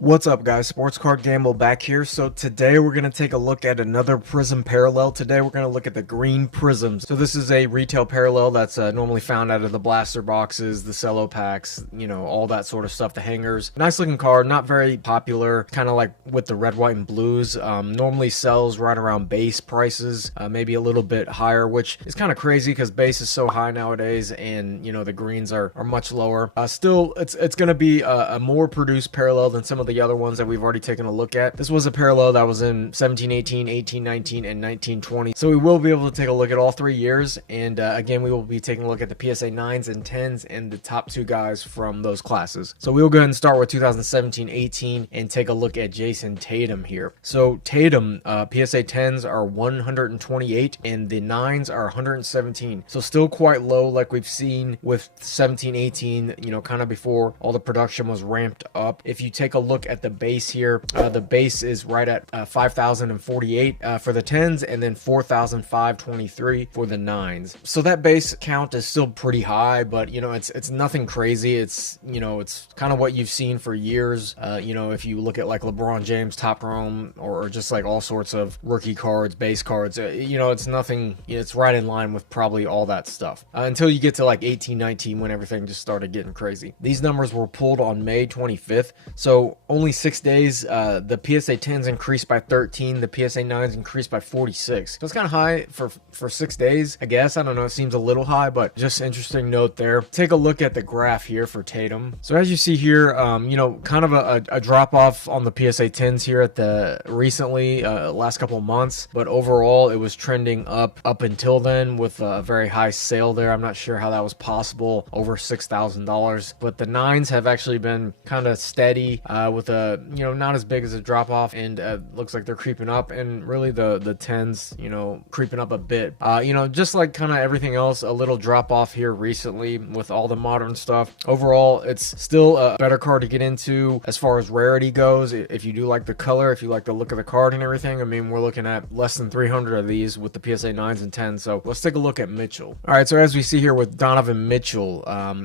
What's up, guys? Sports Card Gamble back here. So today we're going to take a look at another Prizm parallel. Today we're going to look at the green Prizms. So this is a retail parallel that's normally found out of the blaster boxes, the cello packs, you know, all that sort of stuff, the hangers. Nice looking card, not very popular, kind of like with the red, white, and blues. Normally sells right around base prices, maybe a little bit higher, which is kind of crazy because base is so high nowadays and, you know, the greens are much lower. Still, it's going to be a more produced parallel than some of the other ones that we've already taken a look at. This was a parallel that was in 17-18, 18-19, and 19-20. So we will be able to take a look at all 3 years. And again, we will be taking a look at the PSA 9s and 10s and the top two guys from those classes. So we'll go ahead and start with 2017-18 and take a look at Jason Tatum here. So Tatum, PSA 10s are 128 and the 9s are 117. So still quite low like we've seen with 17-18, you know, kind of before all the production was ramped up. If you take a look at the base here, the base is right at 5,048 for the 10s and then 4,523 for the 9s. So that base count is still pretty high, but you know, it's nothing crazy. It's, you know, it's kind of what you've seen for years. You know, if you look at like LeBron James top chrome or just like all sorts of rookie cards, base cards, you know, it's nothing, it's right in line with probably all that stuff until you get to like 18-19 when everything just started getting crazy. These numbers were pulled on May 25th. So only 6 days, the PSA 10s increased by 13, the PSA 9s increased by 46. So it's kind of high for 6 days, I guess. I don't know, it seems a little high, but just interesting note there. Take a look at the graph here for Tatum. So as you see here, you know, kind of a drop off on the PSA 10s here at the recently, last couple of months, but overall it was trending up until then with a very high sale there. I'm not sure how that was possible, over $6,000, but the 9s have actually been kind of steady with a, you know, not as big as a drop off, and looks like they're creeping up, and really the 10s, you know, creeping up a bit. You know, just like kind of everything else, a little drop off here recently with all the modern stuff. Overall, it's still a better card to get into as far as rarity goes. If you do like the color, if you like the look of the card and everything, I mean, we're looking at less than 300 of these with the PSA 9s and 10s. So let's take a look at Mitchell. All right, so as we see here with Donovan Mitchell,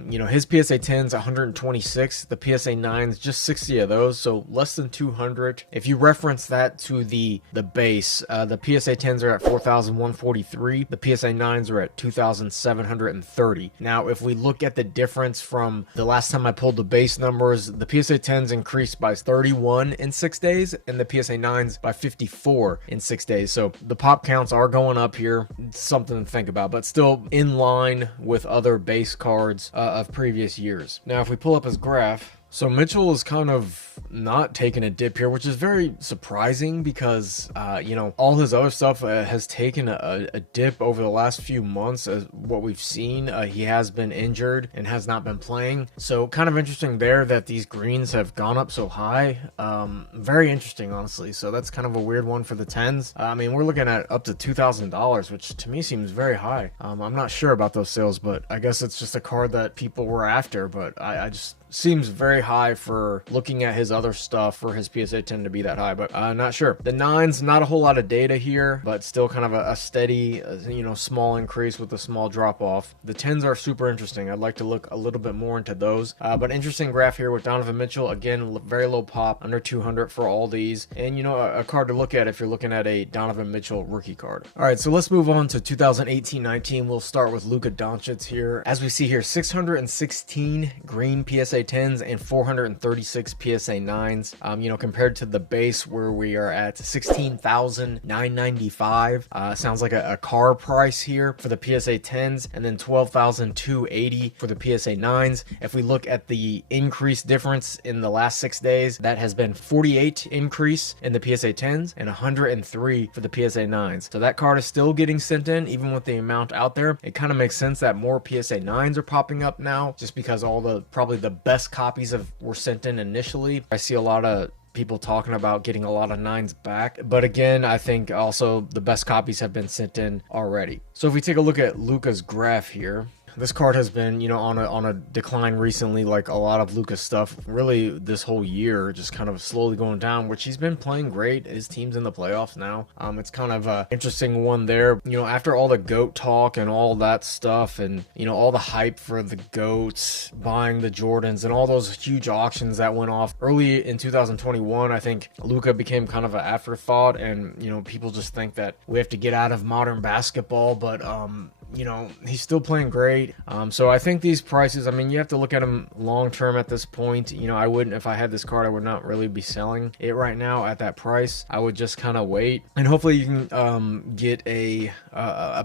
you know, his PSA 10s 126, the PSA 9s just 60 of those, so less than 200. If you reference that to the base, the PSA 10s are at 4,143, the PSA 9s are at 2,730. Now if we look at the difference from the last time I pulled the base numbers, the PSA 10s increased by 31 in 6 days and the PSA 9s by 54 in 6 days. So the pop counts are going up here. It's something to think about, but still in line with other base cards of previous years. Now if we pull up his graph, so Mitchell is kind of not taking a dip here, which is very surprising because, you know, all his other stuff has taken a dip over the last few months. As what we've seen, he has been injured and has not been playing. So kind of interesting there that these greens have gone up so high. Very interesting, honestly. So that's kind of a weird one for the 10s. I mean, we're looking at up to $2,000, which to me seems very high. I'm not sure about those sales, but I guess it's just a card that people were after, but I just seems very high for looking at his other stuff for his PSA 10 to be that high, but not sure. The 9s, not a whole lot of data here, but still kind of a steady, you know, small increase with a small drop off. The 10s are super interesting. I'd like to look a little bit more into those, but interesting graph here with Donovan Mitchell. Again, very low pop, under 200 for all these, and you know, a card to look at if you're looking at a Donovan Mitchell rookie card. All right, so let's move on to 2018-19. We'll start with Luka Doncic here. As we see here, 616 green PSA 10s and 436 PSA 9s, you know, compared to the base where we are at 16,995. Sounds like a car price here for the PSA 10s, and then 12,280 for the PSA 9s. If we look at the increase difference in the last 6 days, that has been 48 increase in the PSA 10s and 103 for the PSA 9s. So that card is still getting sent in even with the amount out there. It kind of makes sense that more PSA 9s are popping up now just because all the probably the best copies were sent in initially. I see a lot of people talking about getting a lot of 9s back, but again, I think also the best copies have been sent in already. So if we take a look at Luka's graph here, this card has been, you know, on a decline recently, like a lot of Luka's stuff. Really, this whole year, just kind of slowly going down. Which he's been playing great. His team's in the playoffs now. It's kind of a interesting one there. You know, after all the GOAT talk and all that stuff, and you know, all the hype for the GOATs buying the Jordans and all those huge auctions that went off early in 2021, I think Luka became kind of an afterthought, and you know, people just think that we have to get out of modern basketball, but you know, he's still playing great. So I think these prices, I mean, you have to look at them long term at this point. You know, I wouldn't, if I had this card, I would not really be selling it right now at that price. I would just kind of wait, and hopefully you can get a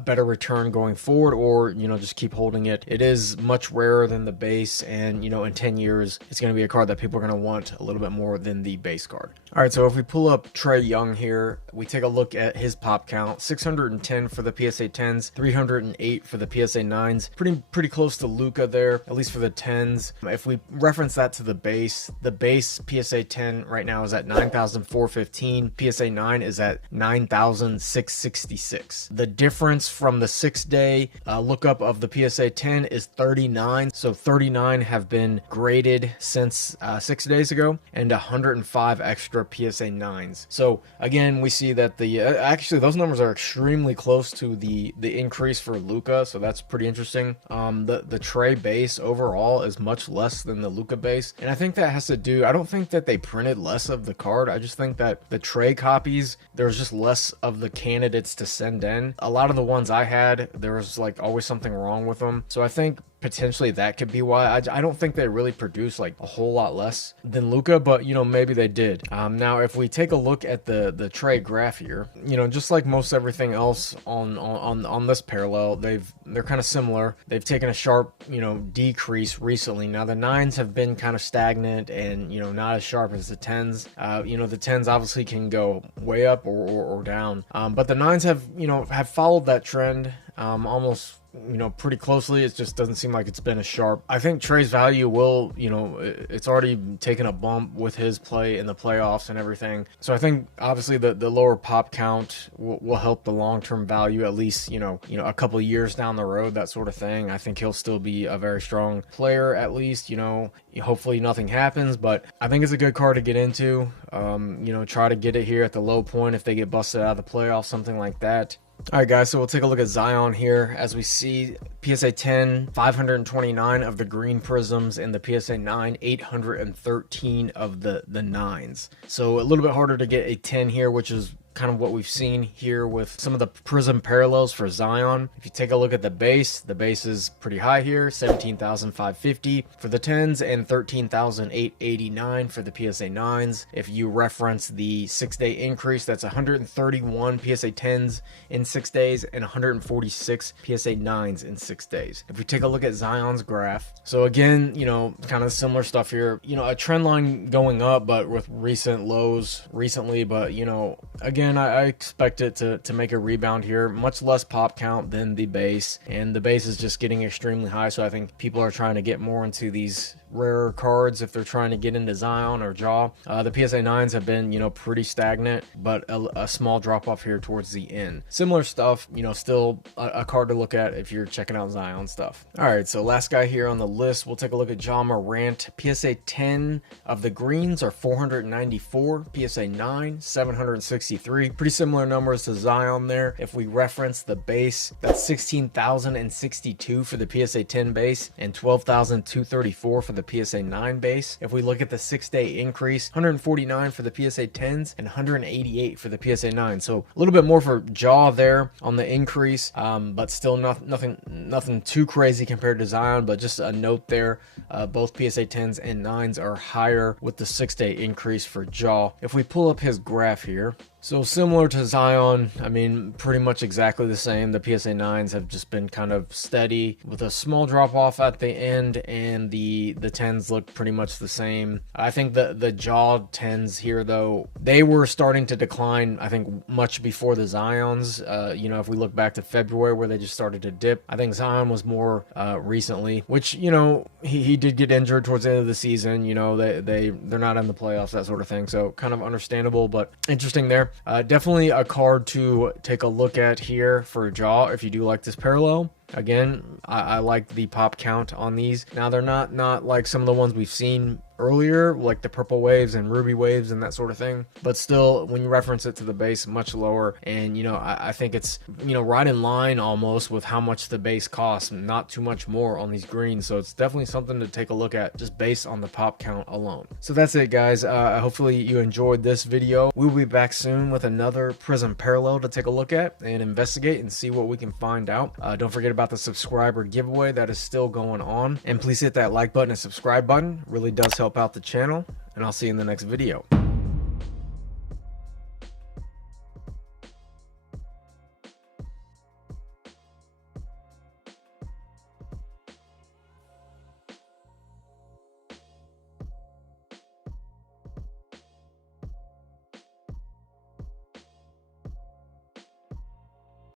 better return going forward, or you know, just keep holding it. It is much rarer than the base, and you know, in 10 years, it's going to be a card that people are going to want a little bit more than the base card. All right, so if we pull up Trey Young here, we take a look at his pop count: 610 for the PSA 10s, 308 for the PSA 9s. Pretty close to Luka there, at least for the 10s. If we reference that to the base PSA 10 right now is at 9,415. PSA 9 is at 9,666. The difference from the 6-day lookup of the PSA 10 is 39. So 39 have been graded since 6 days ago, and 105 extra PSA 9s. So again, we see that the actually those numbers are extremely close to the increase for Luka, so that's pretty interesting. The Trey base overall is much less than the Luka base, and I think that has to do, I don't think that they printed less of the card. I just think that the Trey copies, there's just less of the candidates to send in. A lot of the ones I had, there was like always something wrong with them, so I think potentially that could be why. I don't think they really produce like a whole lot less than Luka, but you know, maybe they did. Now if we take a look at the Trey graph here, you know, just like most everything else on this parallel, they're kind of similar. They've taken a sharp, you know, decrease recently. Now the 9s have been kind of stagnant and, you know, not as sharp as the 10s. You know, the 10s obviously can go way up or down, but the 9s have, you know, have followed that trend almost, you know, pretty closely. It just doesn't seem like it's been as sharp. I think Trey's value will, you know, it's already taken a bump with his play in the playoffs and everything. So I think obviously the lower pop count will help the long-term value, at least, you know, a couple of years down the road, that sort of thing. I think he'll still be a very strong player, at least, you know. Hopefully nothing happens, but I think it's a good card to get into. You know, try to get it here at the low point if they get busted out of the playoffs, something like that. All right, guys, so we'll take a look at Zion here. As we see, PSA 10, 529 of the green prisms, and the PSA 9, 813 of the 9s. So a little bit harder to get a 10 here, which is kind of what we've seen here with some of the Prizm parallels for Zion. If you take a look at the base is pretty high here, 17,550 for the 10s and 13,889 for the PSA 9s. If you reference the 6-day increase, that's 131 PSA 10s in 6 days and 146 PSA 9s in 6 days. If we take a look at Zion's graph, so again, you know, kind of similar stuff here, you know, a trend line going up, but with recent lows recently, but you know, again, I expect it to make a rebound here. Much less pop count than the base, and the base is just getting extremely high, so I think people are trying to get more into these rarer cards if they're trying to get into Zion or Jaw. The PSA 9s have been, you know, pretty stagnant, but a small drop off here towards the end. Similar stuff, you know, still a card to look at if you're checking out Zion stuff. All right, so last guy here on the list, we'll take a look at Marat. PSA 10 of the greens are 494, PSA 9, 763. Pretty similar numbers to Zion there. If we reference the base, that's 16,062 for the PSA 10 base and 12,234 for the PSA 9 base. If we look at the 6-day increase, 149 for the PSA 10s and 188 for the PSA 9. So a little bit more for Jaw there on the increase, but still nothing too crazy compared to Zion, but just a note there. Both PSA 10s and 9s are higher with the 6-day increase for Jaw. If we pull up his graph here, so similar to Zion, I mean, pretty much exactly the same. The PSA 9s have just been kind of steady with a small drop off at the end, and the 10s look pretty much the same. I think the Jaw 10s here, though, they were starting to decline, I think, much before the Zions. You know, if we look back to February where they just started to dip, I think Zion was more recently, which, you know, he did get injured towards the end of the season. You know, they're not in the playoffs, that sort of thing. So kind of understandable, but interesting there. Definitely a card to take a look at here for Jaw if you do like this parallel. Again, I like the pop count on these. Now they're not like some of the ones we've seen earlier, like the purple waves and ruby waves and that sort of thing, but still, when you reference it to the base, much lower. And I think it's right in line almost with how much the base costs, not too much more on these greens. So it's definitely something to take a look at just based on the pop count alone. So that's it, guys. Hopefully you enjoyed this video. We'll be back soon with another Prizm parallel to take a look at and investigate and see what we can find out. Don't forget about the subscriber giveaway that is still going on, and please hit that like button and subscribe button. Really does help out the channel, and I'll see you in the next video.